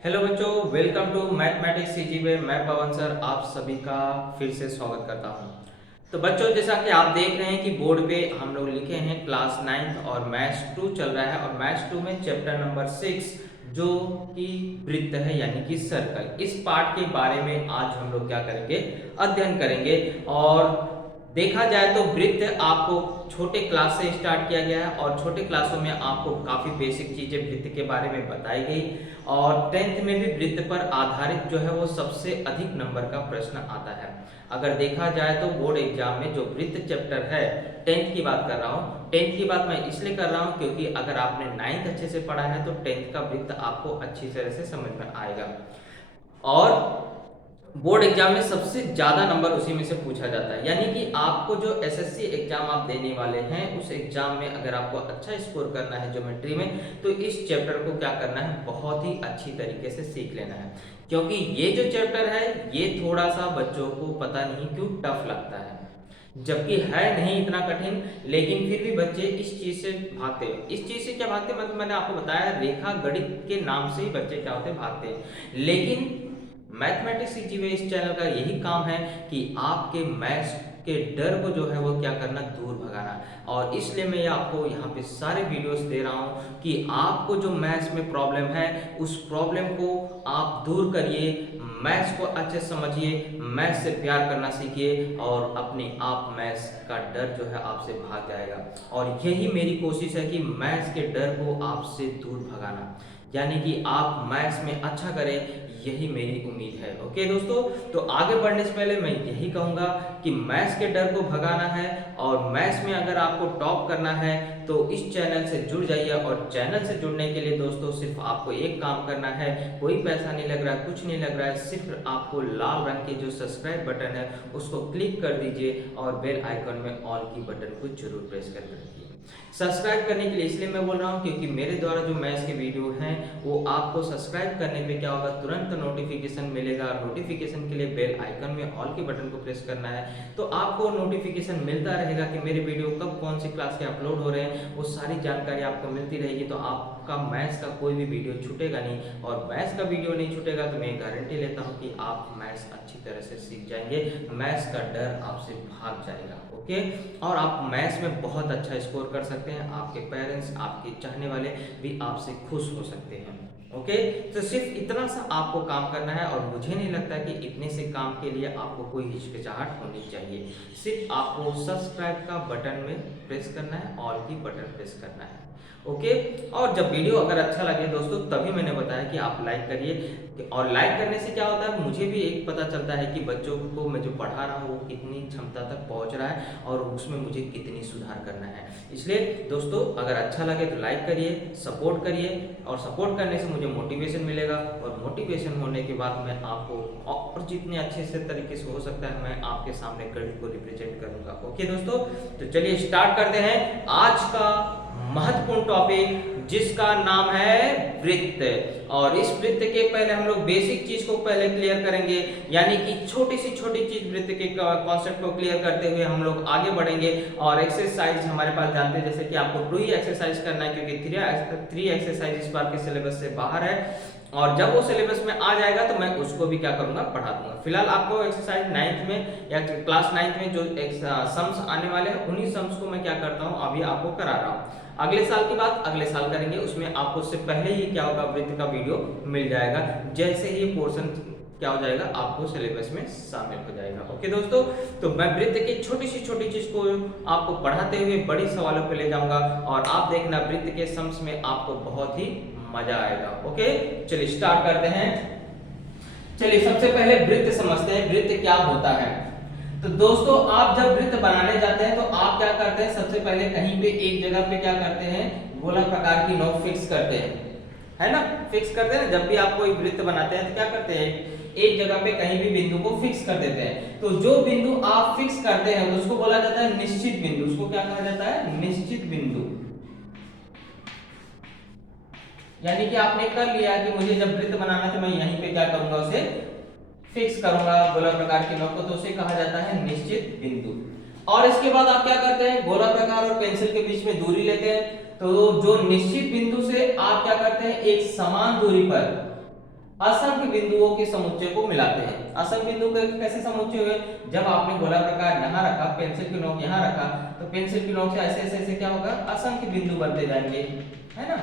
Hello बच्चों, welcome to mathematics CG में मैं पवन सर आप सभी का फिर से स्वागत करता हूं। तो बच्चों, जैसा कि आप देख रहे हैं कि बोर्ड पे हम लोग लिखे हैं क्लास 9th और मैथ्स 2 चल रहा है और मैथ्स 2 में चैप्टर नंबर 6 जो कि वृत्त है यानी कि सर्कल, इस पार्ट के बारे में आज हम लोग क्या करेंगे, अध्ययन करेंगे। और देखा जाए तो वृत्त आपको छोटे क्लास से स्टार्ट किया गया है और छोटे क्लासों में आपको काफी बेसिक चीजें वृत्त के बारे में बताई गई और 10th में भी वृत्त पर आधारित जो है वो सबसे अधिक नंबर का प्रश्न आता है। अगर देखा जाए तो बोर्ड एग्जाम में जो वृत्त चैप्टर है, 10th की बात कर रहा हूँ, 10th की बात मैं इसलिए कर रहा हूँ क्योंकि अगर आपने 9th अच्छे से पढ़ा है तो 10th का वृत्त आपको अच्छी तरह से समझ में आएगा। और बोर्ड एग्जाम में सबसे ज्यादा नंबर उसी में से पूछा जाता है, यानी कि आपको जो एसएससी एग्जाम आप देने वाले हैं उस एग्जाम में अगर आपको अच्छा स्कोर करना है ज्योमेट्री में तो इस चैप्टर को क्या करना है, बहुत ही अच्छी तरीके से सीख लेना है। क्योंकि ये जो चैप्टर है ये थोड़ा सा बच्चों को पता नहीं क्यों टफ लगता है, जबकि है नहीं इतना कठिन, लेकिन फिर भी बच्चे इस चीज से भागते हैं। इस चीज से क्या भागते हैं, मतलब मैंने आपको बताया रेखा गणित के नाम से ही बच्चे क्या होते हैं, भागते हैं। लेकिन मैथमेटिक्स सीजी में इस चैनल का यही काम है कि आपके मैथ्स के डर को जो है वो क्या करना, दूर भगाना। और इसलिए मैं आपको यहाँ पे सारे वीडियोस दे रहा हूँ कि आपको जो मैथ्स में प्रॉब्लम है उस प्रॉब्लम को आप दूर करिए, मैथ्स को अच्छे से समझिए, मैथ्स से प्यार करना सीखिए और अपने आप मैथ्स का डर जो है आपसे भाग जाएगा। और यही मेरी कोशिश है कि मैथ्स के डर को आपसे दूर भगाना, यानी कि आप मैथ्स में अच्छा करें, यही मेरी उम्मीद है। ओके दोस्तों, तो आगे बढ़ने से पहले मैं यही कहूंगा कि मैथ्स के डर को भगाना है और मैथ्स में अगर आपको टॉप करना है तो इस चैनल से जुड़ जाइए। और चैनल से जुड़ने के लिए दोस्तों सिर्फ आपको एक काम करना है, कोई पैसा नहीं लग रहा है, कुछ नहीं लग रहा है, सिर्फ आपको लाल रंग के जो सब्सक्राइब बटन है उसको क्लिक कर दीजिए और बेल आइकन में ऑल की बटन को जरूर प्रेस कर रखिए। सब्सक्राइब करने के लिए इसलिए मैं बोल रहा हूँ क्योंकि मेरे द्वारा जो मैथ्स के वीडियो हैं वो आपको सब्सक्राइब करने पे क्या होगा, तुरंत नोटिफिकेशन मिलेगा। नोटिफिकेशन के लिए बेल आइकन में ऑल के बटन को प्रेस करना है तो आपको नोटिफिकेशन मिलता रहेगा कि मेरे वीडियो कब कौन सी क्लास के अपलोड हो रहे हैं, वो सारी जानकारी आपको मिलती रहेगी। तो आपका मैथ्स का कोई भी वीडियो छूटेगा नहीं और मैथ्स का वीडियो नहीं छूटेगा तो मैं गारंटी लेता हूँ कि आप मैथ्स अच्छी तरह से सीख जाएंगे, मैथ्स का डर आपसे भाग जाएगा। ओके, और आप मैथ्स में बहुत अच्छा स्कोर कर सकते हैं, आपके पेरेंट्स, आपके चाहने वाले भी आपसे खुश हो सकते हैं। ओके, तो सिर्फ इतना सा आपको काम करना है और मुझे नहीं लगता कि इतने से काम के लिए आपको कोई हिचकिचाहट होनी चाहिए। सिर्फ आपको सब्सक्राइब का बटन में प्रेस करना है, ऑल की बटन प्रेस करना है। ओके, और जब वीडियो अगर अच्छा लगे दोस्तों तभी मैंने बताया कि आप लाइक करिए। और लाइक करने से क्या होता है, मुझे भी एक पता चलता है कि बच्चों को मैं जो पढ़ा रहा हूँ वो कितनी क्षमता तक पहुँच रहा है और उसमें मुझे कितनी सुधार करना है। इसलिए दोस्तों अगर अच्छा लगे तो लाइक करिए, सपोर्ट करिए और सपोर्ट करने से मुझे मोटिवेशन मिलेगा और मोटिवेशन होने के बाद मैं आपको और जितने अच्छे से तरीके से हो सकता है मैं आपके सामने गणित को रिप्रेजेंट करूंगा। ओके दोस्तों, तो चलिए स्टार्ट करते हैं आज का महत्वपूर्ण टॉपिक जिसका नाम है वृत्त। और इस वृत्त के पहले हम लोग बेसिक चीज को पहले क्लियर करेंगे, यानी कि छोटी चीज वृत्त के कॉन्सेप्ट को क्लियर करते हुए हम लोग आगे बढ़ेंगे। और एक्सरसाइज हमारे पास जानते हैं जैसे कि आपको 2 ही एक्सरसाइज करना है क्योंकि 3 एक्सरसाइज इस बार के सिलेबस से बाहर है और जब वो सिलेबस में आ जाएगा तो मैं उसको भी क्या करूंगा, पढ़ा दूंगा। फिलहाल आपको एक्सरसाइज 9th में या क्लास 9th में जो सम्स आने वाले हैं उन्हीं सम्स को मैं क्या करता हूँ, अभी आपको करा रहा हूँ। अगले साल की बात अगले साल करेंगे, उसमें आपको उससे पहले ही क्या होगा, वृत्त का वीडियो मिल जाएगा जैसे ही पोर्शन क्या हो जाएगा आपको सिलेबस में शामिल हो जाएगा। ओके दोस्तों, तो मैं वृत्त की छोटी चीज को आपको पढ़ाते हुए बड़ी सवालों पे ले जाऊंगा और आप देखना वृत्त के सम्स में आपको बहुत ही मजा आएगा। ओके, चलिए स्टार्ट करते हैं। चलिए सबसे पहले वृत्त समझते हैं, वृत्त क्या होता है। तो दोस्तों आप जब वृत्त बनाने जाते हैं तो आप क्या करते हैं, सबसे पहले कहीं पे एक जगह पे क्या करते हैं, गोला प्रकार की नोक फिक्स करते हैं, है ना, फिक्स करते हैं। जब भी आप कोई वृत्त बनाते हैं तो क्या करते हैं, एक जगह पे कहीं भी बिंदु को फिक्स कर देते हैं। तो जो बिंदु आप फिक्स करते हैं उसको बोला जाता है निश्चित बिंदु। उसको क्या कहा जाता है, निश्चित बिंदु। यानी कि आपने कर लिया कि मुझे जब वृत्त बनाना है तो मैं यहीं पे क्या करूंगा, उसे फिक्स करूंगा गोला प्रकार की नोक को, तो उसे कहा जाता है निश्चित बिंदु। और इसके बाद आप क्या करते हैं, गोला प्रकार और पेंसिल के बीच में दूरी लेते हैं। तो जो निश्चित बिंदु से आप क्या करते हैं, एक समान दूरी पर असंख्य बिंदुओं के समुच्चय को मिलाते हैं। असंख्य बिंदु के कैसे समुच्चय हुए? जब आपने गोला प्रकार यहाँ रखा, पेंसिल की नोक यहाँ रखा, तो पेंसिल की नोक से ऐसे ऐसे ऐसे क्या होगा? असंख्य बिंदु बनते जाएंगे, है ना।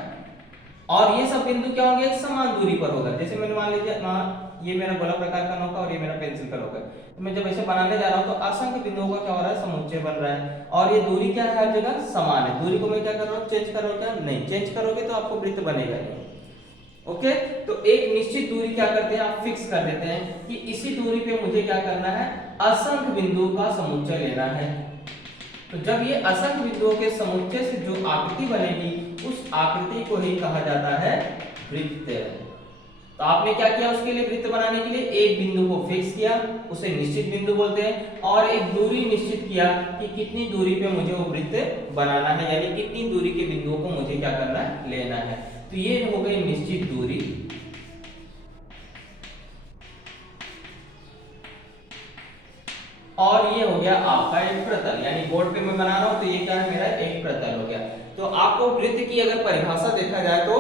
और ये सब बिंदु क्या होंगे? एक समान दूरी पर होगा। जैसे मैंने मान लीजिए ये मेरा गोला प्रकार का नोका और ये मेरा पेंसिल का नोका, तो मैं जब ऐसे बनाने जा रहा हूँ तो असंख्य बिंदुओं का क्या हो रहा है? समुच्चय बन रहा है। और ये दूरी क्या है? हर जगह समान है। दूरी को मैं क्या कर रहा हूँ? चेंज कर रहा हूँ क्या? नहीं, चेंज करोगे तो आपको वृत्त बनेगा नहीं। ओके, तो एक निश्चित दूरी क्या करते हैं आप? फिक्स कर देते हैं कि इसी दूरी पे मुझे क्या करना है? असंख्य बिंदुओं का समुच्चय लेना है। तो जब ये असंख्य बिंदुओं के समुच्चय से जो आकृति बनेगी, उस आकृति को ही कहा जाता है वृत्त। तो आपने क्या किया? उसके लिए वृत्त बनाने के लिए एक बिंदु को फिक्स किया, उसे निश्चित बिंदु बोलते हैं, और एक दूरी निश्चित किया कि कितनी दूरी पे मुझे वो वृत्त बनाना है, यानी कितनी दूरी के बिंदुओं को मुझे क्या करना है? लेना है। तो ये हो गई निश्चित दूरी। और ये हो गया आपका एक प्रतल, यानी बोर्ड पे मैं बना रहा हूं तो ये क्या है? मेरा एक प्रतल हो गया। तो आपको वृत्त की अगर परिभाषा देखा जाए तो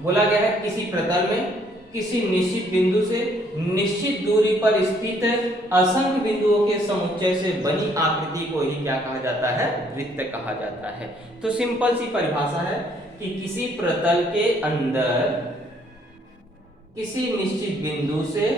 बोला गया है किसी प्रतल में किसी निश्चित बिंदु से निश्चित दूरी पर स्थित असंख्य बिंदुओं के समुच्चय से बनी आकृति को ही क्या कहा जाता है? वृत्त कहा जाता है। तो सिंपल सी परिभाषा है कि किसी प्रतल के अंदर किसी निश्चित बिंदु से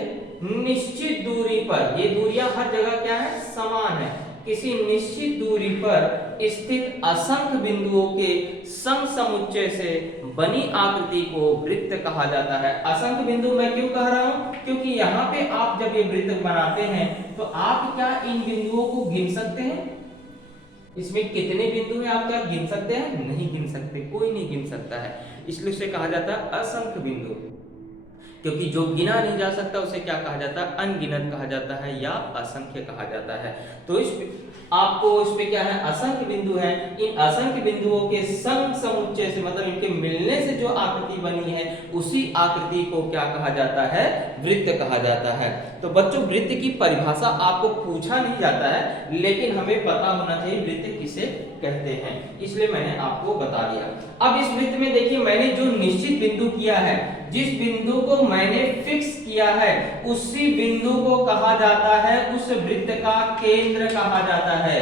निश्चित दूरी पर, ये दूरियां हर जगह क्या है? समान है, किसी निश्चित दूरी पर स्थित असंख्य बिंदुओं के सम समुच्चय से बनी आकृति को वृत्त कहा जाता है। असंख्य बिंदु मैं क्यों कह रहा हूं? क्योंकि यहाँ पे आप जब ये वृत्त बनाते हैं तो आप क्या इन बिंदुओं को गिन सकते हैं? इसमें कितने बिंदु हैं आप क्या गिन सकते हैं? नहीं गिन सकते, कोई नहीं गिन सकता है, इसलिए उसे कहा जाता है असंख्य बिंदु। क्योंकि जो गिना नहीं जा सकता उसे क्या कहा जाता है? अनगिनत कहा जाता है या असंख्य कहा जाता है। तो इस आपको इसमें क्या है? असंख्य बिंदु है। इन असंख्य बिंदुओं के सम समुच्चय से, मतलब इनके मिलने से जो आकृति बनी है, उसी आकृति को क्या कहा जाता है? वृत्त कहा जाता है। तो बच्चों, वृत्त की परिभाषा आपको पूछा नहीं जाता है, लेकिन हमें पता होना चाहिए वृत्त किसे कहते हैं, इसलिए मैंने आपको बता दिया। अब इस वृत्त में देखिए, मैंने जो निश्चित बिंदु किया है, जिस बिंदु को मैंने फिक्स किया है, उसी बिंदु को कहा जाता है, उस वृत्त का केंद्र कहा जाता है।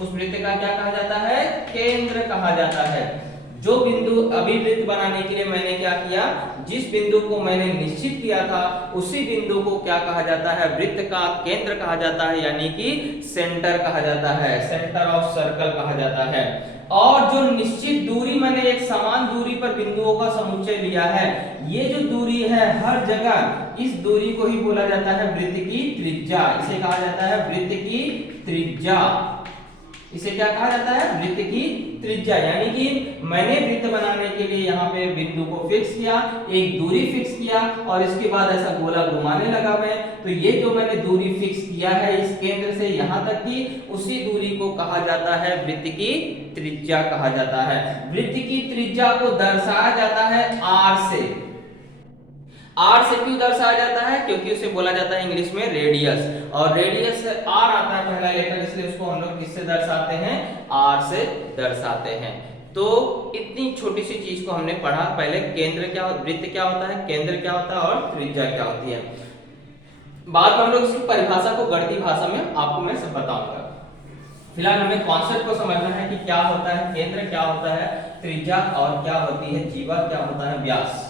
उस वृत्त का क्या कहा जाता है? केंद्र कहा जाता है। जो बिंदु अभी वृत्त बनाने के लिए मैंने क्या किया? जिस बिंदु को मैंने निश्चित किया था, उसी बिंदु को क्या कहा जाता है? वृत्त का केंद्र कहा जाता है, यानी कि सेंटर कहा जाता है, सेंटर ऑफ सर्कल कहा जाता है। और जो निश्चित दूरी मैंने एक समान दूरी पर बिंदुओं का समुच्चय लिया है, ये जो दूरी है हर जगह, इस दूरी को ही बोला जाता है वृत्त की त्रिज्या। इसे कहा जाता है वृत्त की त्रिज्या। इसे क्या कहा जाता है? वृत्त की त्रिज्या। यानी कि मैंने वृत्त बनाने के लिए यहाँ पे बिंदु को फिक्स किया, एक दूरी फिक्स किया, और इसके बाद ऐसा गोला घुमाने लगा मैं, तो ये जो मैंने दूरी फिक्स किया है इस केंद्र से यहाँ तक की, उसी दूरी को कहा जाता है वृत्त की त्रिज्या कहा जाता है। वृत्त की त्रिज्या को दर्शाया जाता है आर से। आर से क्यों दर्शाया जाता है? क्योंकि उसे बोला जाता है इंग्लिश में रेडियस, और रेडियस से आर आता है पहला लेटर, इसलिए उसको हम लोग किससे दर्शाते हैं? आर से दर्शाते हैं। तो इतनी छोटी सी चीज को हमने पढ़ा। पहले केंद्र क्या, वृत्त क्या होता है, केंद्र क्या होता है, और त्रिज्या क्या होती है। बाद में हम लोग इसकी परिभाषा को गणितीय भाषा में आपको मैं सब बताऊंगा। फिलहाल हमें कॉन्सेप्ट को समझना है कि क्या होता है केंद्र, क्या होता है त्रिज्या, और क्या होती है जीवा, क्या होता है व्यास।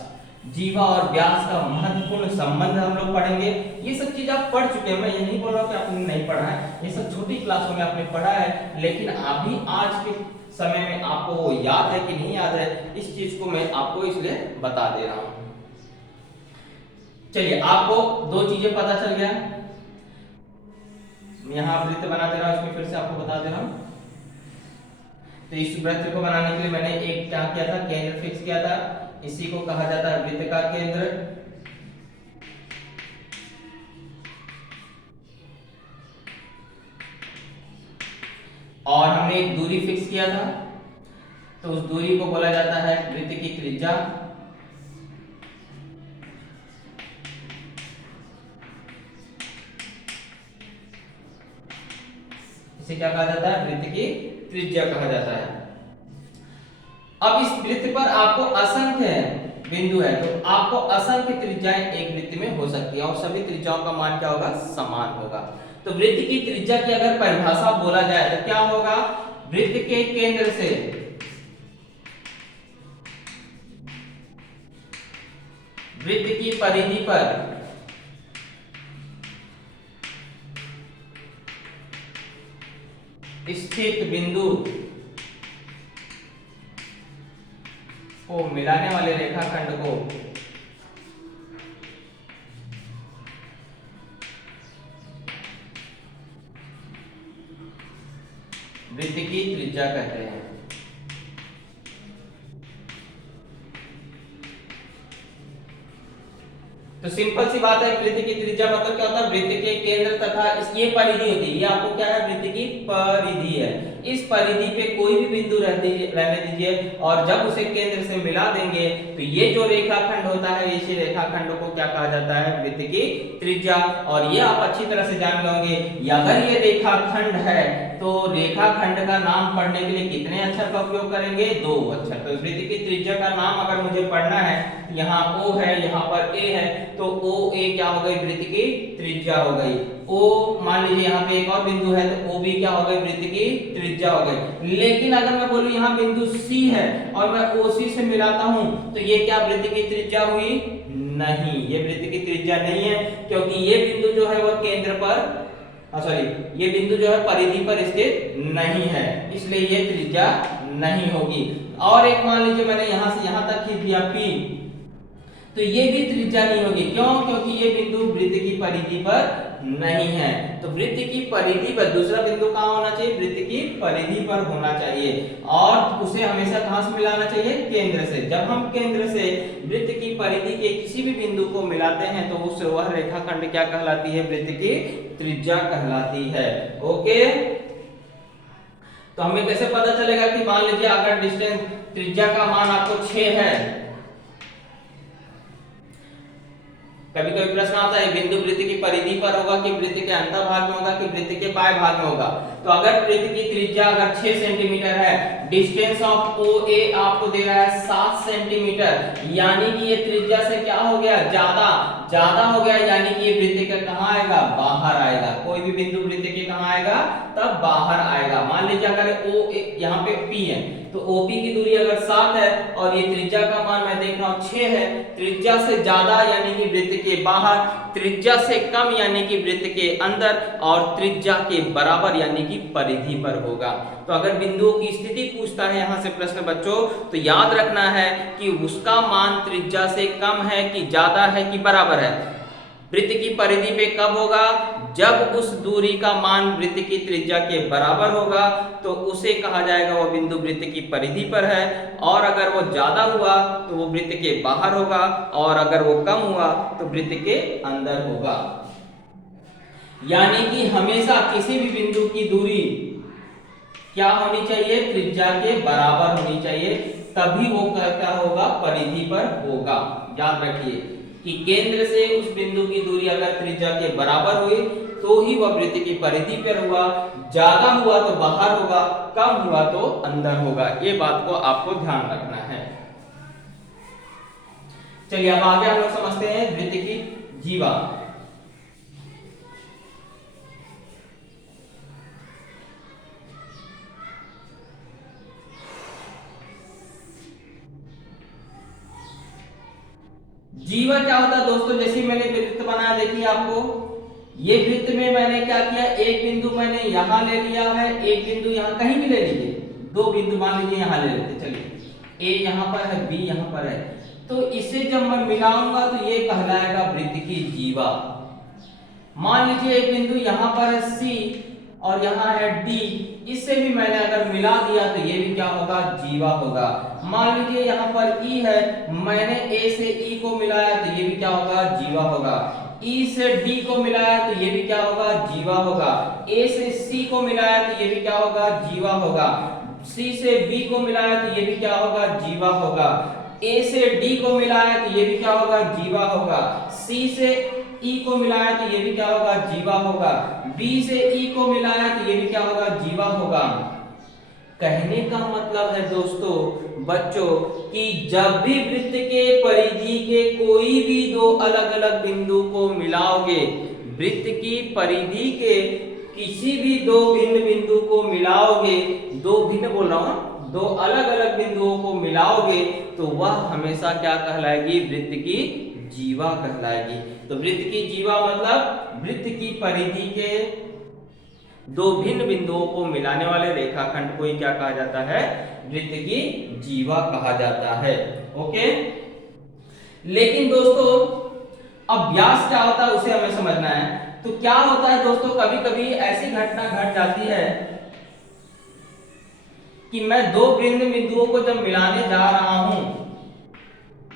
जीवा और व्यास का महत्वपूर्ण संबंध हम लोग पढ़ेंगे। ये सब चीज आप पढ़ चुके हैं, मैं ये नहीं बोल रहा हूँ कि आपने नहीं पढ़ा है, ये सब छोटी क्लासों में आपने पढ़ा है, लेकिन अभी आज के समय में आपको वो याद है कि नहीं याद है, इस चीज को मैं आपको इसलिए बता दे रहा हूँ। चलिए, आपको दो चीजें पता चल गया। यहाँ वृत्त बना दे रहा हूँ, इसमें फिर से आपको बता दे रहा हूँ। तो इस वृत्त को बनाने के लिए मैंने एक क्या किया था? केंद्र फिक्स किया था, इसी को कहा जाता है वृत्त का केंद्र। और हमने एक दूरी फिक्स किया था, तो उस दूरी को बोला जाता है वृत्त की त्रिज्या। इसे क्या कहा जाता है? वृत्त की त्रिज्या कहा जाता है। अब इस वृत्त पर आपको असंख्य बिंदु है, तो आपको असंख्य त्रिज्याएं एक वृत्त में हो सकती है और सभी त्रिज्याओं का मान क्या होगा, समान होगा। तो वृत्त की त्रिज्या की अगर परिभाषा बोला जाए तो क्या होगा, वृत्त के केंद्र से वृत्त की परिधि पर स्थित बिंदु को मिलाने वाले रेखाखंड को वृत्त की त्रिज्या कहते हैं। तो सिंपल सी बात है, वृत्त की त्रिज्या मतलब क्या होता है, वृत्त के केंद्र तथा ये परिधि होती है, ये आपको क्या है, वृत्त की परिधि है। इस परिधि पे कोई भी बिंदु रहने दीजिए और जब उसे केंद्र से मिला देंगे तो ये जो रेखाखंड होता है, इसी रेखाखंड को क्या कहा जाता है, वृत्त की त्रिज्या। और ये आप अच्छी तरह से जान लोगे, अगर ये रेखाखंड है तो रेखाखंड का नाम पढ़ने के लिए कितने अक्षर का उपयोग करेंगे, 2 अक्षर। तो वृत्त की त्रिज्या का नाम अगर मुझे पढ़ना है, यहाँ O है, यहाँ पर A है, तो O A क्या हो गई, वृत्त की त्रिज्या हो गई। O मान लीजिए यहाँ पे एक और बिंदु है, तो O भी क्या हो गई, वृत्त की त्रिज्या हो गई। लेकिन अगर मैं बोलूं यहाँ बिंदु C है और मैं OC से मिलाता हूं, तो ये क्या वृत्त की त्रिज्या हुई, नहीं, ये वृत्त की त्रिज्या नहीं है, क्योंकि ये बिंदु जो है वह केंद्र पर, सॉरी, ये बिंदु जो है परिधि पर स्थित नहीं है, इसलिए ये त्रिज्या नहीं होगी। और एक मान लीजिए मैंने यहां से यहां तक खींच दिया P, तो ये भी त्रिज्या नहीं होगी, क्यों, क्योंकि ये बिंदु वृत्त की परिधि पर नहीं है। तो वृत्त की परिधि पर दूसरा बिंदु कहां होना चाहिए, वृत्त की परिधि पर होना चाहिए और उसे हमेशा कहां से मिलाना चाहिए, केंद्र से। जब हम केंद्र से वृत्त की परिधि के किसी भी बिंदु को मिलाते हैं तो उस वह रेखाखंड क्या कहलाती है, वृत्त की त्रिज्या कहलाती है। ओके, तो हमें कैसे पता चलेगा कि मान लीजिए अगर डिस्टेंस त्रिज्या का मान आपको 6 है, कभी कभी प्रश्न आता है बिंदु वृत्त की परिधि पर होगा कि वृत्त के अंतर भाग में होगा कि वृत्त के बाह्य भाग में होगा। तो अगर वृत्त की त्रिज्या अगर 6 सेंटीमीटर है, डिस्टेंस ऑफ OA आपको दे रहा है 7 सेंटीमीटर, यानी कि ये त्रिज्या से क्या हो गया, ज्यादा हो गया, यानी कि ये वृत्त के कहां आएगा, बाहर आएगा। कोई भी बिंदु वृत्त के कहां आएगा, तब बाहर आएगा। मान लीजिए अगर O यहाँ पे P है, तो OP की दूरी अगर 7 है और ये त्रिज्या का मान मैं देख रहा हूँ 6 है, त्रिज्या से ज्यादा यानी कि वृत्त के बाहर, त्रिज्या से कम यानी कि वृत्त के अंदर और त्रिज्या के बराबर यानी कि परिधि पर होगा। तो अगर बिंदुओं की स्थिति पूछता है यहाँ से प्रश्न बच्चों, तो याद रखना है कि उसका मान त्रिज्या से कम है कि ज्यादा है कि बराबर है। वृत्त की परिधि पे कब होगा, जब उस दूरी का मान वृत्त की त्रिज्या के बराबर होगा तो उसे कहा जाएगा वह बिंदु वृत्त की परिधि पर है, और अगर वो ज्यादा हुआ तो वो वृत्त के बाहर होगा, और अगर वो कम हुआ तो वृत्त के अंदर होगा। यानी कि हमेशा किसी भी बिंदु की दूरी क्या होनी चाहिए, त्रिज्या के बराबर होनी चाहिए, तभी वो क्या होगा, परिधि पर होगा। याद रखिए कि केंद्र से उस बिंदु की दूरी अगर त्रिज्या के बराबर हुई तो ही वह वृत्त की परिधि पर हुआ, ज्यादा हुआ तो बाहर होगा, कम हुआ तो अंदर होगा। ये बात को आपको ध्यान रखना है। चलिए अब आगे हम लोग समझते हैं वृत्त की जीवा। जीवा क्या होता है दोस्तों, जैसे मैंने वृत्त बनाया, देखिए आपको ये वृत्त में मैंने क्या किया, एक बिंदु मैंने यहां ले लिया है, एक बिंदु यहां कहीं भी ले लीजिए, 2 बिंदु मान लीजिए यहां ले लेते, चलिए A यहां पर है, B यहां पर है, तो इसे जब मैं मिलाऊंगा तो ये कहलाएगा वृत्त की जीवा। मान लीजिए एक बिंदु यहां पर है C और यहाँ है D, इससे भी मैंने अगर मिला दिया तो ये भी क्या होगा, जीवा होगा। मान लीजिए यहाँ पर E है, मैंने A से E को मिलाया तो ये भी क्या होगा, जीवा होगा। E से D को मिलाया तो ये भी क्या होगा, जीवा होगा। A से C को मिलाया तो ये भी क्या होगा, जीवा होगा। C से B को मिलाया तो ये भी क्या होगा, जीवा होगा। A से D को मिलाया तो ये भी क्या होगा, जीवा होगा। C से E को मिलाया तो ये भी क्या होगा, जीवा होगा। B से E को मिलाया तो ये भी क्या होगा, जीवा होगा। कहने का मतलब है दोस्तों बच्चों कि जब भी वृत्त के परिधि के कोई भी दो अलग अलग बिंदु को मिलाओगे, वृत्त की परिधि के किसी भी दो भिन्न बिंदु को मिलाओगे, दो भिन्न बोल रहा हूं, दो अलग अलग बिंदुओं को मिलाओगे तो वह हमेशा क्या कहलाएगी? वृत्त की जीवा कहलाएगी। तो वृत्त की जीवा मतलब वृत्त की परिधि के दो भिन्न बिंदुओं को मिलाने वाले रेखाखंड को ही क्या कहा जाता है? वृत्त की जीवा कहा जाता है। ओके, लेकिन दोस्तों अब व्यास क्या होता है उसे हमें समझना है। तो क्या होता है दोस्तों, कभी कभी ऐसी घटना घट जाती है कि मैं दो भिन्न बिंदुओं को जब मिलाने जा रहा हूं,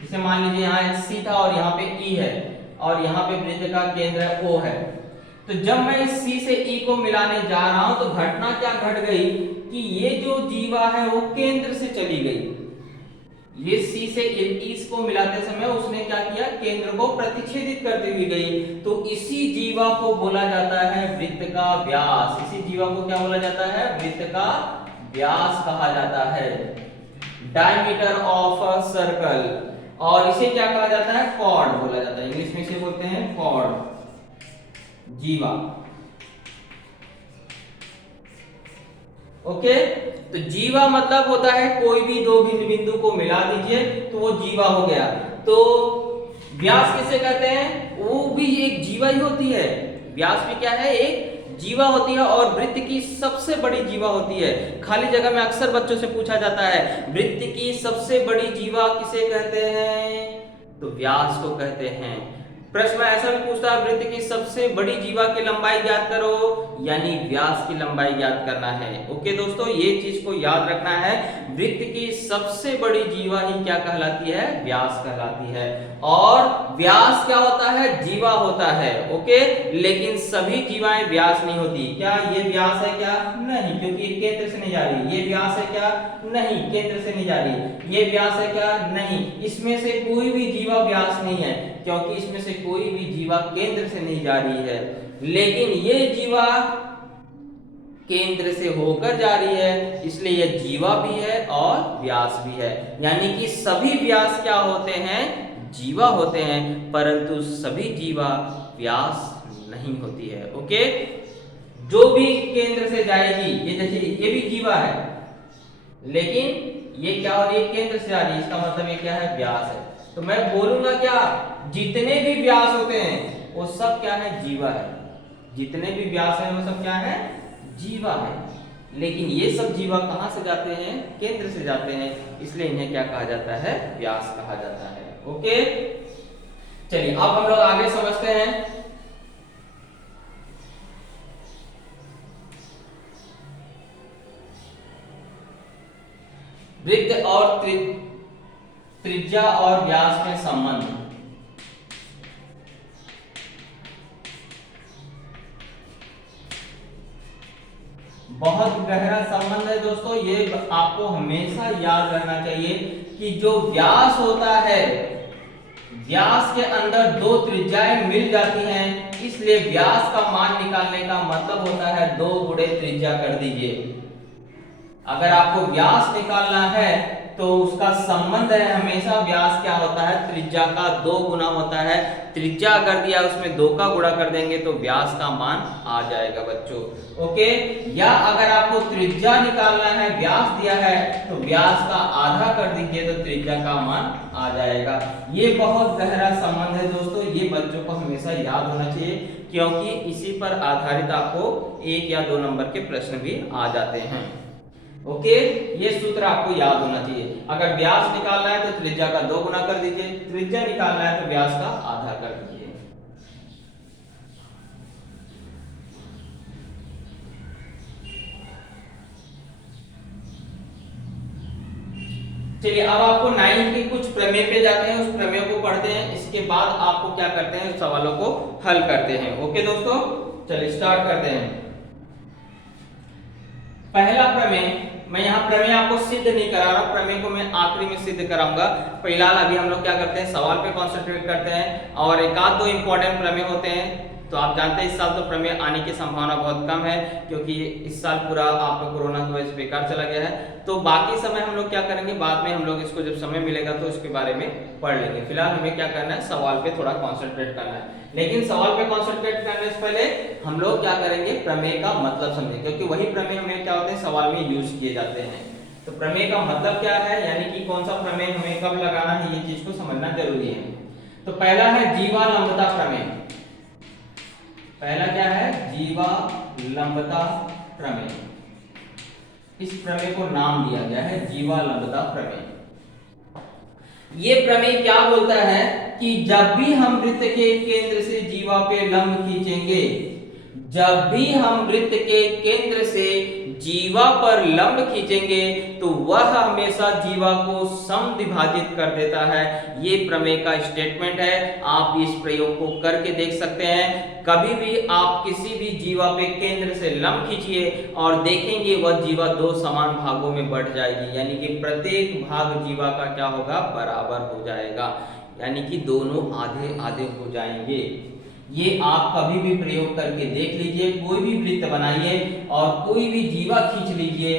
जैसे मान लीजिए यहाँ एक सी था और यहाँ पे ई है और यहाँ पे वृत्त का केंद्र O है, तो जब मैं इस C से E को मिलाने जा रहा हूं तो घटना क्या घट गई कि ये जो जीवा है वो केंद्र से चली गई। ये C से E को मिलाते समय उसने क्या किया? केंद्र को प्रतिच्छेदित करते हुए गई। तो इसी जीवा को बोला जाता है वृत्त का व्यास। इसी जीवा को क्या बोला जाता है? वृत्त का व्यास कहा जाता है, डायमीटर ऑफ अ सर्कल। और इसे क्या कहा जाता है? कॉर्ड बोला जाता है, इंग्लिश में इसे बोलते हैं कॉर्ड, जीवा। ओके, तो जीवा मतलब होता है कोई भी दो भिन्न बिंदु को मिला दीजिए तो वो जीवा हो गया। तो व्यास किसे कहते हैं? वो भी एक जीवा ही होती है। व्यास भी क्या है? एक जीवा होती है और वृत्त की सबसे बड़ी जीवा होती है। खाली जगह में अक्सर बच्चों से पूछा जाता है वृत्त की सबसे बड़ी जीवा किसे कहते हैं? तो व्यास को कहते हैं। प्रश्न ऐसा भी पूछता है वृत्त की सबसे बड़ी जीवा की लंबाई ज्ञात करो, यानी व्यास की लंबाई ज्ञात करना है। ओके दोस्तों, ये चीज को याद रखना है, वृत्त की सबसे बड़ी जीवा ही क्या कहलाती है? व्यास कहलाती है। और व्यास क्या होता है? जीवा होता है। ओके, लेकिन सभी जीवाएं व्यास नहीं होती। क्या ये व्यास है? क्या नहीं, क्योंकि ये केंद्र से नहीं जा रही। ये व्यास है? क्या नहीं, केंद्र से नहीं जा रही। ये व्यास है? क्या नहीं, इसमें से कोई भी जीवा व्यास नहीं है, क्योंकि इसमें से कोई भी जीवा केंद्र से नहीं जा रही है। लेकिन ये जीवा केंद्र से होकर जा रही है, इसलिए यह जीवा भी है और व्यास भी है। यानी कि सभी व्यास क्या होते हैं? जीवा होते हैं, परंतु सभी जीवा व्यास नहीं होती है। ओके, जो भी केंद्र से जाएगी, ये जैसे ये भी जीवा है, लेकिन ये क्या हो रही है? केंद्र से जा रही है, इसका मतलब ये क्या है? व्यास है। तो मैं बोलूंगा क्या? जितने भी व्यास होते हैं वो सब क्या है? जीवा है। जितने भी व्यास हैं वो सब क्या है? जीवा है। लेकिन ये सब जीवा कहां से जाते हैं? केंद्र से जाते हैं, इसलिए इन्हें क्या कहा जाता है? व्यास कहा जाता है। ओके, चलिए अब हम लोग आगे समझते हैं। वृत्त और त्रिज्या और व्यास में संबंध। बहुत गहरा संबंध है दोस्तों, ये आपको हमेशा याद रखना चाहिए कि जो व्यास होता है, व्यास के अंदर दो त्रिज्याएं मिल जाती हैं, इसलिए व्यास का मान निकालने का मतलब होता है 2 गुणे त्रिज्या कर दीजिए। अगर आपको व्यास निकालना है तो उसका संबंध है हमेशा व्यास क्या होता है? त्रिज्या का 2 गुना होता है। त्रिज्या अगर दिया उसमें 2 का गुणा कर देंगे तो व्यास का मान आ जाएगा बच्चों। ओके, या अगर आपको त्रिज्या निकालना है, व्यास दिया है तो व्यास का आधा कर दीजिए तो त्रिज्या का मान आ जाएगा। ये बहुत गहरा संबंध है दोस्तों, ये बच्चों को हमेशा याद होना चाहिए, क्योंकि इसी पर आधारित आपको 1 या 2 नंबर के प्रश्न भी आ जाते हैं। ओके, ये सूत्र आपको याद होना चाहिए। अगर व्यास निकालना है तो त्रिज्या का 2 गुना कर दीजिए, त्रिज्या निकालना है तो व्यास का आधा कर दीजिए। चलिए अब आपको 9 के कुछ प्रमेय पे जाते हैं, उस प्रमेय को पढ़ते हैं, इसके बाद आपको क्या करते हैं? सवालों को हल करते हैं। ओके दोस्तों, चलिए स्टार्ट करते हैं। पहला प्रमेय, मैं यहाँ प्रमेय आपको सिद्ध नहीं करा रहा, प्रमेय को मैं आखिरी में सिद्ध कराऊंगा। फिलहाल अभी हम लोग क्या करते हैं? सवाल पे कॉन्सेंट्रेट करते हैं और एक आध 2 इंपॉर्टेंट प्रमेय होते हैं, तो आप जानते हैं इस साल तो प्रमेय आने की संभावना बहुत कम है, क्योंकि इस साल पूरा आपका कोरोना की वजह से बेकार चला गया है। तो बाकी समय हम लोग क्या करेंगे, बाद में हम लोग इसको जब समय मिलेगा तो इसके बारे में पढ़ लेंगे। फिलहाल हमें क्या करना है, सवाल पे थोड़ा कॉन्सेंट्रेट करना है। लेकिन सवाल पे कॉन्सेंट्रेट करने से पहले हम लोग क्या करेंगे, प्रमेय का मतलब समझेंगे, क्योंकि वही प्रमेय हमें क्या होते हैं सवाल में यूज किए जाते हैं। तो प्रमेय का मतलब क्या है, यानी कि कौन सा प्रमेय हमें कब लगाना है, ये चीज को समझना जरूरी है। तो पहला है जीवालंबता प्रमेय। पहला क्या है, जीवालंबता प्रमेय। इस प्रमेय को नाम दिया गया है जीवालंबता प्रमेय। ये प्रमेय क्या बोलता है कि जब भी हम वृत्त के केंद्र से जीवा पे लंब खींचेंगे, जब भी हम वृत्त के केंद्र से जीवा पर लंब खींचेंगे तो वह हमेशा जीवा को समद्विभाजित कर देता है। ये प्रमेय का स्टेटमेंट है। आप इस प्रयोग को करके देख सकते हैं। कभी भी आप किसी भी जीवा पे केंद्र से लंब खींचिए और देखेंगे वह जीवा दो समान भागों में बढ़ जाएगी, यानी कि प्रत्येक भाग जीवा का क्या होगा, बराबर हो जाएगा, यानी कि दोनों आधे आधे हो जाएंगे। ये आप कभी भी प्रयोग करके देख लीजिए। कोई भी वृत्त बनाइए और कोई भी जीवा खींच लीजिए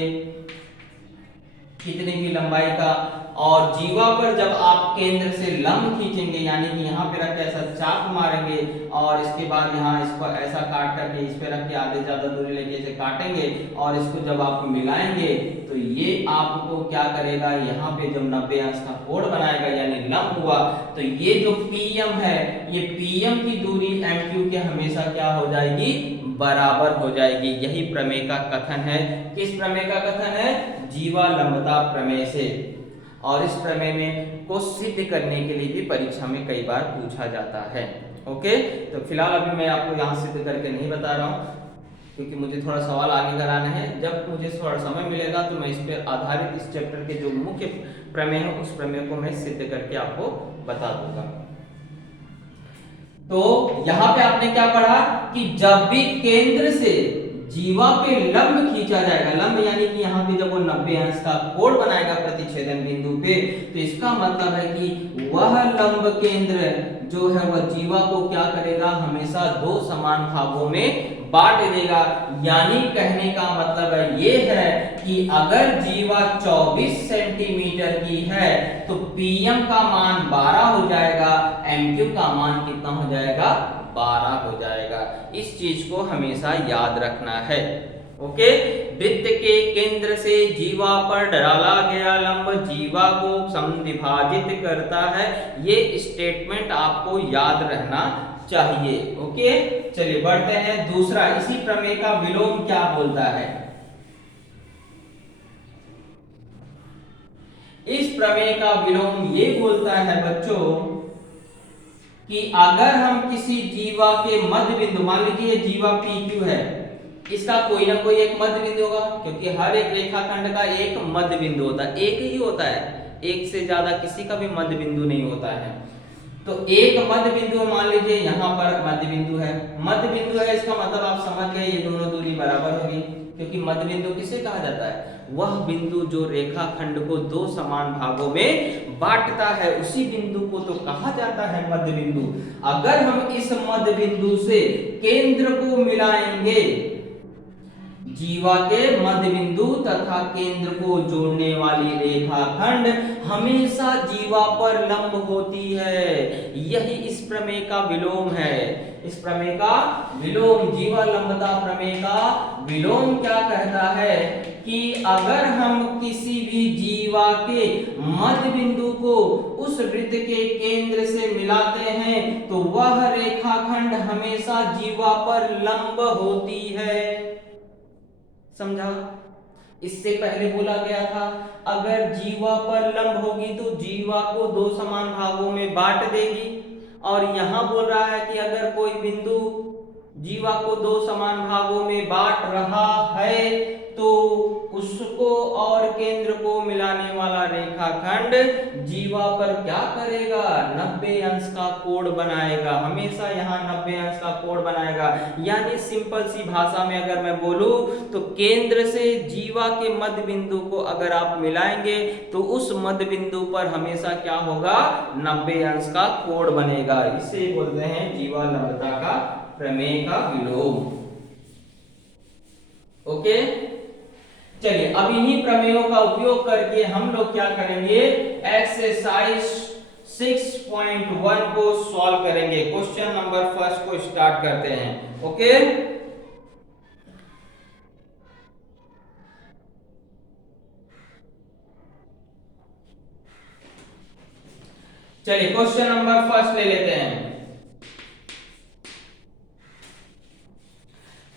कितनी भी लंबाई का, और जीवा पर जब आप केंद्र से लंब खींचेंगे, यानी कि यहाँ पे रख के ऐसा चाप मारेंगे और इसके बाद यहाँ इसको ऐसा काट करके इस पे रख के आधे ज्यादा दूरी लेके इसे काटेंगे और इसको जब आप मिलाएंगे तो ये आपको क्या करेगा, यहाँ पे जब 90 अंश का कोण बनाएगा यानी लंब हुआ, तो ये जो पीएम है, ये पीएम की दूरी एमक्यू के हमेशा क्या हो जाएगी, बराबर हो जाएगी। यही प्रमेय का कथन है। किस प्रमेय का कथन है, जीवालंबता प्रमेय से। और इस प्रमेय में को सिद्ध करने के लिए भी परीक्षा में कई बार पूछा जाता है। ओके, तो फिलहाल अभी मैं आपको यहाँ सिद्ध करके नहीं बता रहा हूँ, क्योंकि मुझे थोड़ा सवाल आगे कराना है। जब मुझे थोड़ा समय मिलेगा तो मैं इस पर आधारित इस चैप्टर के जो मुख्य प्रमेय है उस प्रमेय को मैं सिद्ध करके आपको बता दूंगा। तो यहाँ पे आपने क्या पढ़ा कि जब भी केंद्र से जीवा पे लंब खींचा जाएगा, लंब यानी कि यहाँ पे जब वो 90 अंश का कोण बनाएगा प्रतिच्छेदन बिंदु पे, तो इसका मतलब है कि वह लंब केंद्र जो है वह जीवा को क्या करेगा, हमेशा दो समान भागों में बांट देगा। यानी कहने का मतलब है ये है कि अगर जीवा 24 सेंटीमीटर की है तो पीएम का मान 12 हो जाएगा, एमक्यू का मान कितना हो जाएगा, 12 हो जाएगा। इस चीज को हमेशा याद रखना है। ओके, वृत्त के केंद्र से जीवा पर डाला गया लंब जीवा को समद्विभाजित करता है। ये स्टेटमेंट आपको याद रहना चाहिए। ओके, चलिए बढ़ते हैं। दूसरा, इसी प्रमेय का विलोम क्या बोलता है। इस प्रमेय का विलोम ये बोलता है बच्चों कि अगर हम किसी जीवा के मध्य बिंदु, मान लीजिए जीवा PQ है, इसका कोई ना कोई एक मध्य बिंदु होगा, क्योंकि हर एक रेखाखंड का एक मध्य बिंदु होता है, एक ही होता है, एक से ज्यादा किसी का भी मध्य बिंदु नहीं होता है। तो एक मध्य बिंदु मान लीजिए यहाँ पर मध्य बिंदु है, मध्य बिंदु है, इसका मतलब आप समझ गए ये दोनों दूरी बराबर होगी, क्योंकि मध्य बिंदु किसे कहा जाता है, वह बिंदु जो रेखाखंड को दो समान भागों में बांटता है, उसी बिंदु को तो कहा जाता है मध्य बिंदु। अगर हम इस मध्य बिंदु से केंद्र को मिलाएंगे, जीवा के मध्य बिंदु तथा केंद्र को जोड़ने वाली रेखाखंड हमेशा जीवा पर लंब होती है। यही इस प्रमेय का विलोम है। इस प्रमेय का विलोम, जीवालंबता प्रमेय का विलोम क्या कहता है कि अगर हम किसी भी जीवा के मध्य बिंदु को उस वृत्त के केंद्र से मिलाते हैं तो वह रेखाखंड हमेशा जीवा पर लंब होती है। समझा? इससे पहले बोला गया था अगर जीवा पर लंब होगी तो जीवा को दो समान भागों में बांट देगी, और यहां बोल रहा है कि अगर कोई बिंदु जीवा को दो समान भागों में बांट रहा है तो उसको और केंद्र को मिलाने वाला रेखाखंड जीवा पर क्या करेगा, 90 अंश का कोण बनाएगा, हमेशा यहाँ 90 अंश का कोण बनाएगा। यानी सिंपल सी भाषा में अगर मैं बोलूं तो केंद्र से जीवा के मध्य बिंदु को अगर आप मिलाएंगे तो उस मध्य बिंदु पर हमेशा क्या होगा, 90 अंश का कोण बनेगा। इसे बोलते हैं जीवालंबता का प्रमेय का विलोम। ओके, चलिए अब इन्हीं प्रमेयों का उपयोग करके हम लोग क्या करेंगे, एक्सरसाइज 6.1 को सॉल्व करेंगे। क्वेश्चन नंबर फर्स्ट को स्टार्ट करते हैं। ओके, चलिए क्वेश्चन नंबर फर्स्ट ले लेते हैं।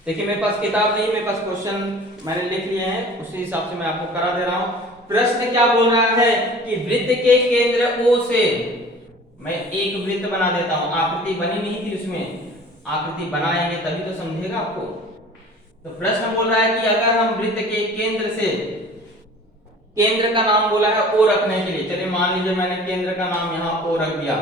देखिए मेरे पास किताब नहीं, मेरे पास क्वेश्चन मैंने लिख लिए हैं, उसी हिसाब से मैं आपको करा दे रहा हूं। प्रश्न क्या बोल रहा है कि वृत्त के केंद्र O से मैं एक वृत्त बना देता हूं। आकृति बनी नहीं थी उसमें, आकृति बनाएंगे तभी तो समझेगा आपको। तो प्रश्न बोल रहा है कि अगर हम वृत्त के केंद्र से, केंद्र का नाम बोला है O रखने के लिए, चलिए मान लीजिए मैंने केंद्र का नाम यहां O रख दिया।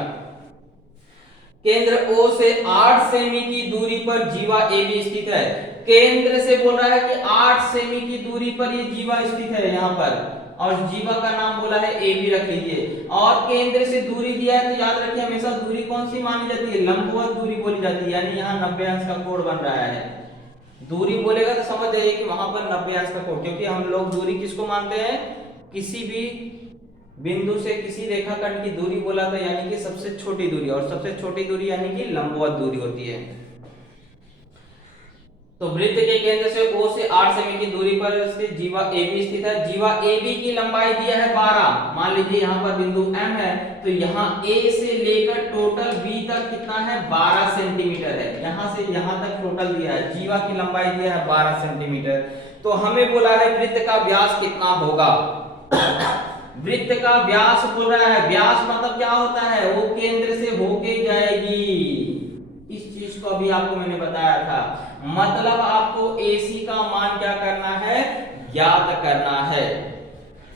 केंद्र O से 8 सेमी की दूरी पर जीवा AB स्थित है। केंद्र से बोल रहा है कि 8 सेमी की दूरी पर ये जीवा स्थित है यहाँ पर, और जीवा का नाम बोला है AB रख लीजिए। और केंद्र से दूरी दिया है तो याद रखिए हमेशा दूरी कौन सी मानी जाती है, लंबवत दूरी बोली जाती है, यानी यहाँ 90 अंश का कोण बन रहा है। दूरी बोलेगा तो समझ जाइए कि वहां पर 90 अंश का कोण, क्योंकि हम लोग दूरी किसको मानते हैं, किसी भी बिंदु से किसी रेखाखंड की दूरी बोला तो यानी कि सबसे छोटी दूरी, और सबसे छोटी दूरी यानी कि लंबवत दूरी होती है। तो वृत्त के केंद्र से O से 8 सेमी की दूरी पर स्थित जीवा AB स्थित है। जीवा AB की लंबाई दिया है 12। मान लीजिए यहाँ पर बिंदु M है, तो यहाँ A से लेकर टोटल B तक कितना है, 12 सेंटीमीटर है। यहाँ से यहाँ तक टोटल दिया है, जीवा की लंबाई दिया है 12 सेंटीमीटर। तो हमें बोला है वृत्त का व्यास कितना होगा। वृत्त का व्यास बोल रहा है, व्यास मतलब क्या होता है, वो केंद्र से होके जाएगी। इस चीज को अभी आपको मैंने बताया था, मतलब आपको AC का मान क्या करना है, ज्ञात करना है।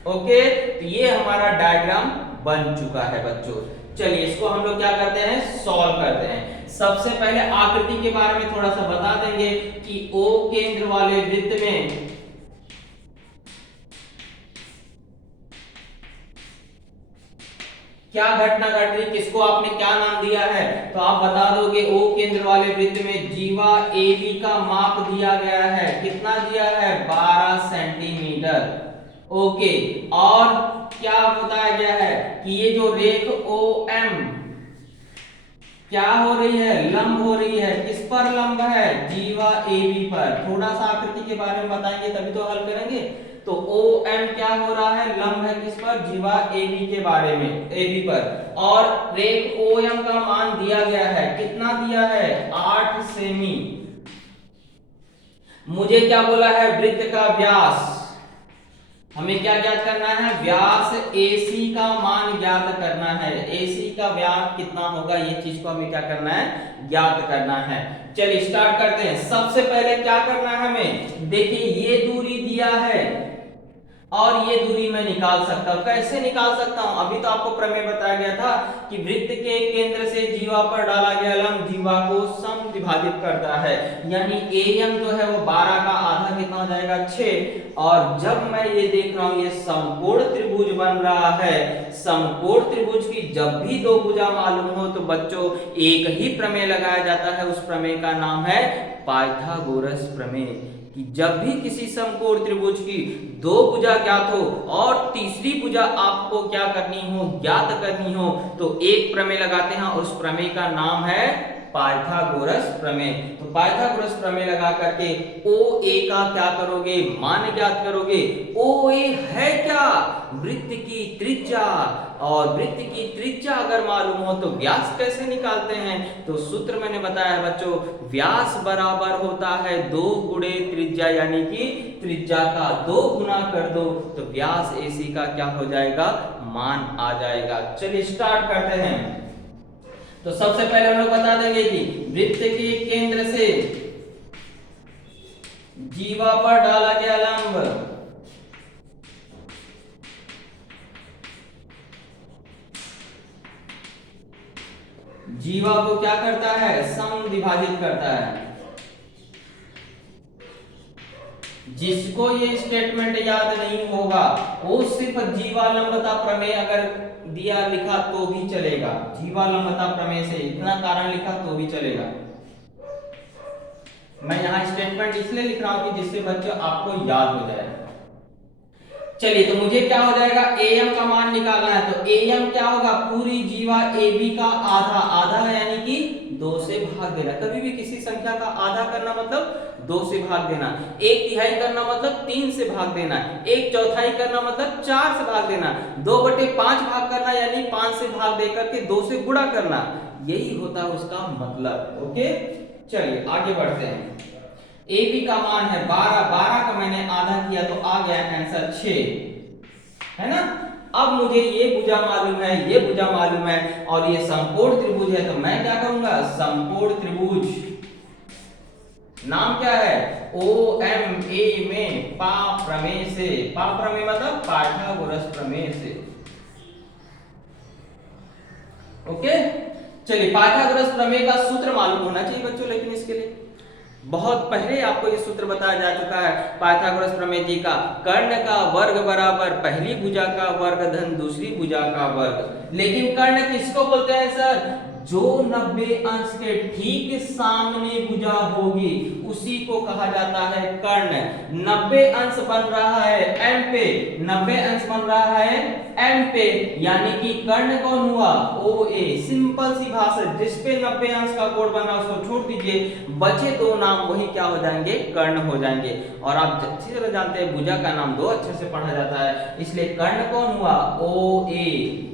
ओके, तो ये हमारा डायग्राम बन चुका है बच्चों। चलिए इसको हम लोग क्या करते हैं, सॉल्व करते हैं। सबसे पहले आकृति के बारे में थोड़ा सा बता देंगे कि O केंद्र वाले वृत्त में क्या घटना घट रही, किसको आपने क्या नाम दिया है, तो आप बता दोगे O केंद्र वाले वृत्त में जीवा AB का माप दिया गया है, कितना दिया है, 12 सेंटीमीटर। ओके, और क्या बताया गया है कि ये जो रेख OM क्या हो रही है, लंब हो रही है, किस पर लंब है, जीवा AB पर। थोड़ा सा आकृति के बारे में बताएंगे तभी तो हल करेंगे। तो OM क्या हो रहा है, लंब है किस पर, जीवा AB के बारे में, AB पर। और रेख OM का मान दिया गया है, कितना दिया है, 8 सेमी। मुझे क्या बोला है, वृत्त का व्यास, हमें क्या ज्ञात करना है, व्यास AC का मान ज्ञात करना है। AC का व्यास कितना होगा, ये चीज को हमें क्या करना है, ज्ञात करना है। चलिए स्टार्ट करते हैं। सबसे पहले क्या करना है हमें, देखिए ये दूरी दिया है और ये दूरी मैं निकाल सकता हूं। कैसे निकाल सकता हूं, अभी तो आपको प्रमेय बताया गया था कि वृत्त के केंद्र से जीवा पर डाला गया लंब जीवा को समद्विभाजित करता है, यानी AM जो है वो 12 का आधा कितना हो जाएगा, 6। और जब मैं ये देख रहा हूं ये समकोण त्रिभुज बन रहा है, समकोण त्रिभुज की जब भी दो भुजा मालूम हो तो बच्चों एक ही प्रमेय लगाया जाता है, उस प्रमेय का नाम है पाइथागोरस प्रमेय। कि जब भी किसी समकोण त्रिभुज की दो भुजा ज्ञात हो और तीसरी भुजा आपको क्या करनी हो, ज्ञात करनी हो, तो एक प्रमेय लगाते हैं और उस प्रमेय का नाम है पाइथागोरस प्रमेय। तो पाइथागोरस प्रमेय लगा करके OA का क्या करोगे, मान ज्ञात करोगे। OA है क्या, वृत्त की त्रिज्या, और वृत्त की त्रिज्या अगर मालूम हो तो व्यास कैसे निकालते हैं, तो सूत्र मैंने बताया है बच्चों, व्यास बराबर होता है 2 गुणे त्रिज्या, यानी कि त्रिज्या का 2 गुना कर दो तो व्यास AC का क्या हो जाएगा, मान आ जाएगा। चलिए स्टार्ट करते हैं। तो सबसे पहले हम लोग बता देंगे कि वृत्त के केंद्र से जीवा पर डाला गया लंब जीवा को क्या करता है, समद्विभाजित करता है। जिसको ये स्टेटमेंट याद नहीं होगा वो सिर्फ जीवा लंबता प्रमेय अगर दिया लिखा तो भी चलेगा, जीवा लंबता प्रमेय से इतना कारण लिखा तो भी चलेगा। मैं यहाँ स्टेटमेंट इसलिए लिख रहा हूँ कि जिससे बच्चों आपको याद हो जाए। चलिए तो मुझे क्या हो जाएगा, एम का मान निकालना है, तो एम क्या होगा, पूरी जीवा ए बी का आधा, आधा यानी कि 2 से भाग देना। कभी भी किसी संख्या का आधा करना मतलब 2 से भाग देना, एक तिहाई करना मतलब 3 से भाग देना, एक चौथाई करना मतलब 4 से भाग देना, 2/5 भाग करना यानी 5 से भाग देकर के 2 से गुणा करना, यही होता है उसका मतलब। ओके चलिए आगे बढ़ते हैं। ए बी का मान है 12, 12 का मैंने आधा किया तो आ गया आंसर 6, है ना। अब मुझे ये भुजा मालूम है, ये भुजा मालूम है और ये समकोण त्रिभुज है, तो मैं क्या करूंगा, समकोण त्रिभुज नाम क्या है, ओ एम ए में पा प्रमेय से, पा प्रमेय मतलब पाइथागोरस प्रमेय से। ओके चलिए, पाइथागोरस प्रमेय का सूत्र मालूम होना चाहिए बच्चों, लेकिन इसके लिए बहुत पहले आपको ये सूत्र बताया जा चुका है पाइथागोरस प्रमेय जी का, कर्ण का वर्ग बराबर पहली भुजा का वर्ग धन दूसरी भुजा का वर्ग। लेकिन कर्ण किसको बोलते हैं सर, जो 90 अंश के ठीक सामने भुजा होगी उसी को कहा जाता है कर्ण। 90 अंश बन रहा है एम पे, 90 अंश बन रहा है एम पे, यानी कि कर्ण कौन हुआ, ओ ए। सिंपल सी भाषा, जिस पे 90 अंश का कोण बना उसको छोड़ दीजिए, बचे दो नाम वही क्या हो जाएंगे, कर्ण हो जाएंगे। और आप अच्छी तरह जानते हैं भुजा का नाम 2 अक्षर से पढ़ा जाता है, इसलिए कर्ण कौन हुआ, ओ ए।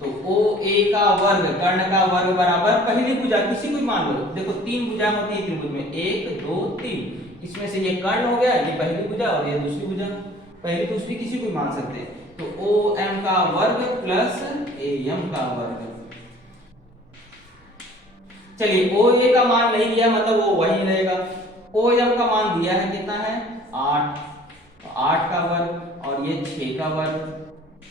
तो ओ ए का वर्ग, कर्ण का वर्ग बराबर पहली भुजा किसी को मान लो, देखो 3 भुजाएं होती है त्रिभुज में, 1 2 3, इसमें से ये कर्ण हो गया, ये पहली भुजा और ये दूसरी भुजा, पहली दूसरी किसी को मान सकते हैं। तो ओ एम का वर्ग प्लस ए एम का वर्ग। चलिए ओ ए का मान नहीं दिया मतलब वो वही रहेगा, ओ एम का मान दिया है कितना है 8, तो 8 का वर्ग और ये 6 का वर्ग,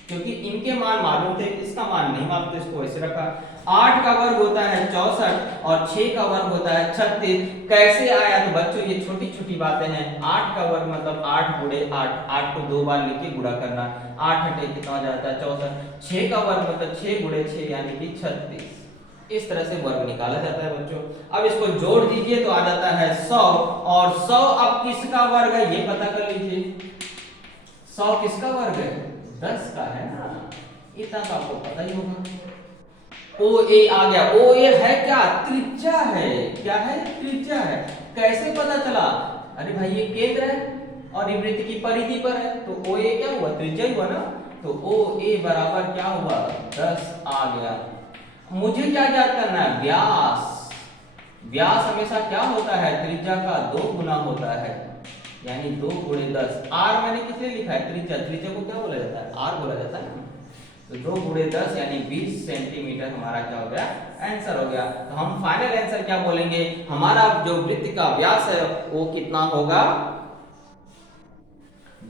क्योंकि इनके मान मालूम थे, इसका मान नहीं मालूम तो इसको ऐसे रखा। 8 का वर्ग होता है 64 और 6 का वर्ग होता है 36। कैसे आया, तो बच्चों ये छोटी छोटी बातें हैं। 8 का वर्ग मतलब 8 गुणे 8, 8 को 2 बार लेके गुणा करना, 8 हटे कितना हो जाता है 64। 6 का वर्ग मतलब 6 गुणे 6 यानी कि 36। इस तरह से वर्ग निकाला जाता है बच्चों। अब इसको जोड़ दीजिए तो आ जाता है 100, और 100 अब किसका वर्ग है ये पता कर लीजिए, 100 किसका वर्ग है, 10 का है ना, इतना तो आपको पता ही होगा। ओ ए आ गया, ओ ए है क्या, त्रिज्या है, क्या है, त्रिज्या है। कैसे पता चला, अरे भाई ये केंद्र है और ये वृत्त की परिधि पर है, तो ओ ए क्या हुआ, त्रिज्या ही हुआ ना। तो ओ ए बराबर क्या हुआ 10 आ गया। मुझे क्या याद करना है, व्यास। व्यास हमेशा क्या होता है, त्रिज्या का 2 गुना होता है, यानी 2 गुणे 10। आर मैंने किस लिए लिखा है, त्रिज्या, त्रिज्या को क्या बोला जाता है, आर बोला जाता है ना। तो 2 गुणे 10 यानी 20 सेंटीमीटर हमारा क्या हो गया, आंसर हो गया। तो हम फाइनल आंसर क्या बोलेंगे, हमारा जो वृत्त का व्यास है वो कितना होगा,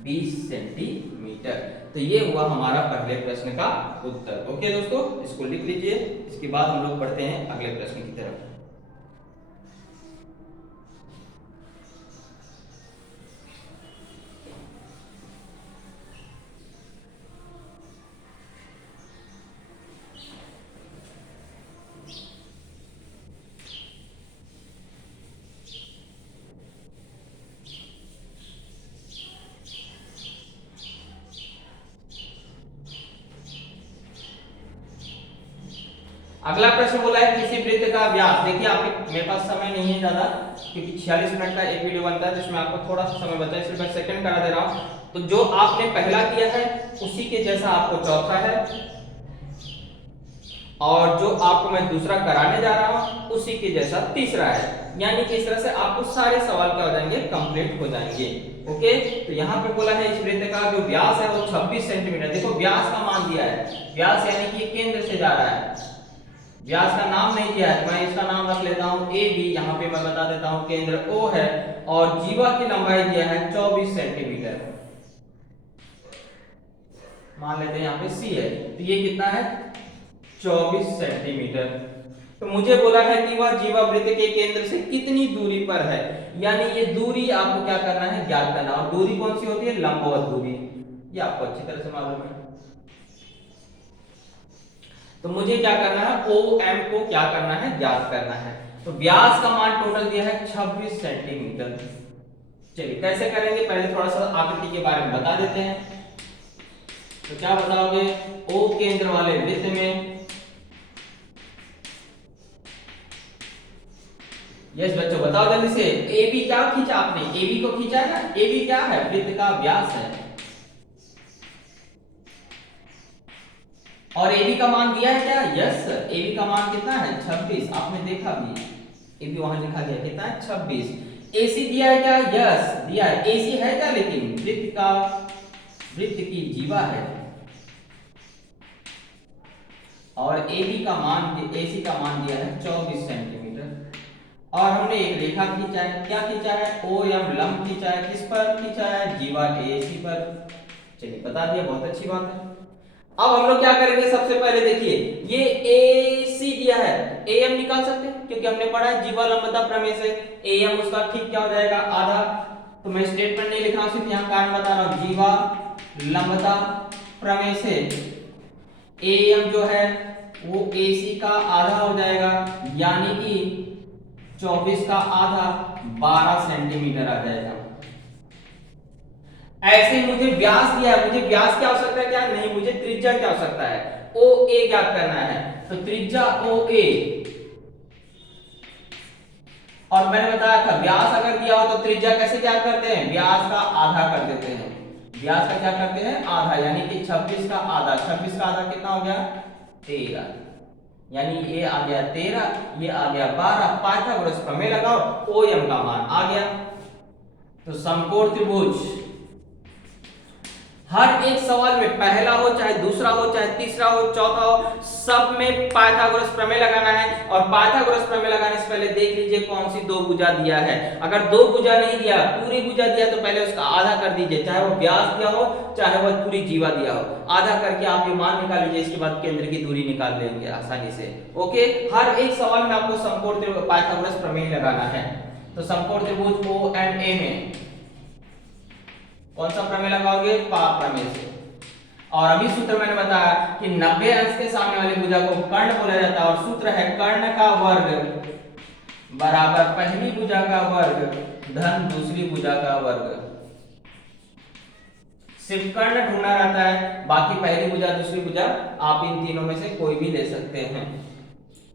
20 सेंटीमीटर। तो ये हुआ हमारा पहले प्रश्न का उत्तर। ओके दोस्तों, इसको लिख लीजिए, इसके बाद हम लोग बढ़ते हैं अगले प्रश्न की तरफ। अगला प्रश्न बोला है किसी वृत्त का व्यास। देखिए आपके मेरे पास समय नहीं है ज्यादा, क्योंकि 46 मिनट का एक वीडियो बनता है जिसमें आपको थोड़ा सा समय बचा है, इसलिए मैं सेकंड करा दे रहा हूं। तो जो आपने पहला किया है उसी के जैसा आपको चौथा है, और जो आपको मैं दूसरा कराने जा रहा हूं उसी के जैसा तीसरा है। यानी कि इस तरह से आपको सारे सवाल क्या हो जाएंगे, कंप्लीट हो जाएंगे। ओके, तो यहाँ पे बोला है इस वृत्त का जो व्यास है वो 26 सेंटीमीटर। देखो व्यास का मान दिया है, व्यास यानी कि केंद्र से जा रहा है, व्यास का नाम नहीं दिया है, मैं इसका नाम रख लेता हूं ए बी। यहाँ पे मैं बता देता हूं केंद्र ओ है, और जीवा की लंबाई दिया है 24 सेंटीमीटर, मान लेते हैं यहाँ पे सी है, तो ये कितना है 24 सेंटीमीटर। तो मुझे बोला है कि वह जीवा वृत्त के केंद्र से कितनी दूरी पर है, यानी ये दूरी आपको क्या करना है, ज्ञात करना। और दूरी कौन सी होती है, लंबवत दूरी, ये आपको अच्छी तरह से मालूम है। तो मुझे क्या करना है, ओ एम को क्या करना है, ज्ञात करना है। तो तो व्यास का मान टोटल दिया है 26 सेंटीमीटर। चलिए कैसे करेंगे, पहले थोड़ा सा आकृति के बारे में बता देते हैं। तो क्या बताओगे, ओ केंद्र वाले वृत्त में, यस बच्चों बताओ जल्दी से, ए बी क्या खींचा आपने, ए बी को खींचा है ना, ए बी क्या है, वृत्त का व्यास है, और ए बी का मान दिया है क्या, यस ए बी का मान कितना है 26, आपने देखा भी, ए बी वहां लिखा गया कितना है 26। एसी दिया है क्या, यस दिया है, एसी है क्या, लेकिन वृत्त की जीवा है, और एबी का मान, एसी का मान दिया है 24 सेंटीमीटर, और हमने एक रेखा खींचा है, क्या खींचा है, ओ एम लंब खींचा है, किस पर खींचा है, जीवा एसी पर। चलिए बता दिया, बहुत अच्छी बात है। अब हम लोग क्या करेंगे, सबसे पहले देखिए ये एसी दिया है, एएम निकाल सकते हैं क्योंकि हमने पढ़ा है जीवा लंबता प्रमेय से, एएम उसका ठीक क्या हो जाएगा, आधा। तो मैं स्टेटमेंट नहीं लिख रहा हूं, सिर्फ यहां कारण बता रहा हूं, जीवा लंबता प्रमेय से एएम जो है वो एसी का आधा हो जाएगा, यानी कि 24 का आधा 12 सेंटीमीटर आ जाएगा। ऐसे मुझे व्यास दिया है, मुझे व्यास की आवश्यकता है क्या, नहीं, मुझे त्रिज्या की आवश्यकता है, ओ ए ज्ञात करना है। तो त्रिज्या ओ ए, और मैंने बताया था व्यास अगर दिया हो तो त्रिज्या कैसे ज्ञात करते हैं, व्यास का आधा कर देते हैं, व्यास का क्या करते हैं, आधा, यानी कि 26 का आधा, 26 का आधा कितना हो गया 13, यानी ये आ गया 13, ये आ गया 12, पाइथागोरस प्रमेय लगाओ, ओएम का मान आ गया। तो समकोण त्रिभुज, हर एक सवाल में पहला हो चाहे दूसरा हो चाहे तीसरा हो चौथा हो, सब में पाइथागोरस प्रमेय लगाना है, और पाइथागोरस प्रमेय लगाने से पहले देख लीजिए कौन सी दो भुजा दिया है। अगर दो भुजा नहीं दिया, पूरी भुजा दिया, तो पहले उसका आधा कर दीजिए, चाहे वो व्यास दिया हो चाहे वो पूरी जीवा दिया हो, आधा करके आप ये मान निकाल लीजिए, इसके बाद केंद्र की दूरी निकाल लेंगे आसानी से। ओके, हर एक सवाल में आपको समकोण त्रिभुज पाइथागोरस प्रमेय लगाना है। तो समकोण त्रिभुज ओ एंड ए में कौन सा प्रमेय लगाओगे, पा प्रमेय से। और अभी सूत्र मैंने बताया कि 90 अंश के सामने वाली भुजा को कर्ण बोला जाता है, और सूत्र है कर्ण का वर्ग बराबर पहली भुजा का वर्ग धन दूसरी भुजा का वर्ग। सिर्फ कर्ण ढूंढना रहता है, बाकी पहली भुजा दूसरी भुजा आप इन तीनों में से कोई भी ले सकते हैं,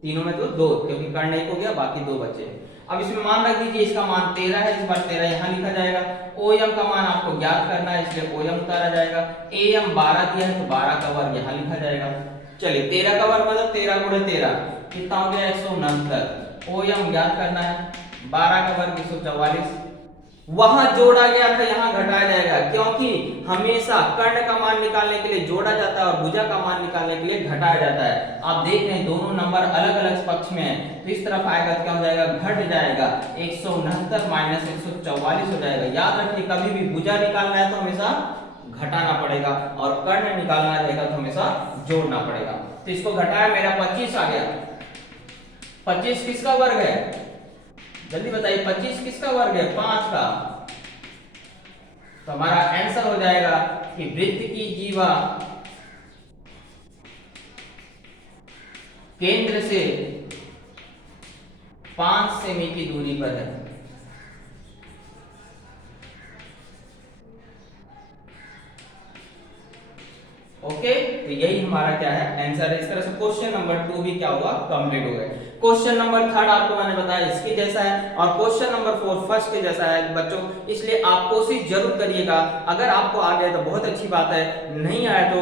तीनों में तो दो, क्योंकि कर्ण एक हो गया, बाकी दो बचे। अब इसमें मान रख दीजिए, इसका मान 13 है, इस बार 13 यहां लिखा जाएगा, ओएम का मान आपको ज्ञात करना है, इसलिए ओएम उतारा जाएगा, एएम 12 दिया है तो 12 का वर्ग यहां लिखा जाएगा। चलिए 13 का वर्ग मतलब 13 गुणे 13 कितना हो गया 169, ओएम ज्ञात करना है, 12 का वर्ग 144, वहां जोड़ा गया था यहां घटाया जाएगा, क्योंकि हमेशा कर्ण का मान निकालने के लिए जोड़ा जाता है और भुजा का मान निकालने के लिए घटाया जाता है। आप देख रहे हैं दोनों नंबर अलग अलग पक्ष में है, तो इस तरफ आएगा तो क्या हो जाएगा, घट जाएगा, 169 माइनस 144 हो जाएगा। याद रखिए कभी भी भुजा निकालना है तो हमेशा घटाना पड़ेगा, और कर्ण निकालना रहेगा तो हमेशा जोड़ना पड़ेगा। तो इसको घटाया, मेरा 25 आ गया। 25 किसका वर्ग है, जल्दी बताइए, 25 किसका वर्ग है, 5 का। तो हमारा आंसर हो जाएगा कि वृत्त की जीवा केंद्र से 5 सेमी की दूरी पर है। ओके, तो यही हमारा क्या है आंसर है। इस तरह से क्वेश्चन नंबर 2 भी क्या हुआ, कंप्लीट हो गया। क्वेश्चन नंबर 3 आपको मैंने बताया इसके जैसा है, और क्वेश्चन नंबर 4 फर्स्ट के जैसा है बच्चों, इसलिए आप कोशिश जरूर करिएगा। अगर आपको आ गया तो बहुत अच्छी बात है, नहीं आया तो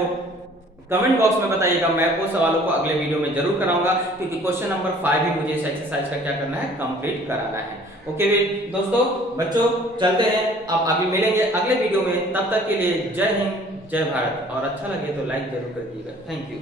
कमेंट बॉक्स में बताइएगा, मैं वो सवालों को अगले वीडियो में जरूर कराऊंगा, क्योंकि क्वेश्चन नंबर 5 भी मुझे इस एक्सरसाइज का क्या करना है, कंप्लीट कराना है। ओके दोस्तों, बच्चों चलते हैं, अब अभी मिलेंगे अगले वीडियो में, तब तक के लिए जय हिंद जय भारत, और अच्छा लगे तो लाइक जरूर कर दीजिएगा। Thank you.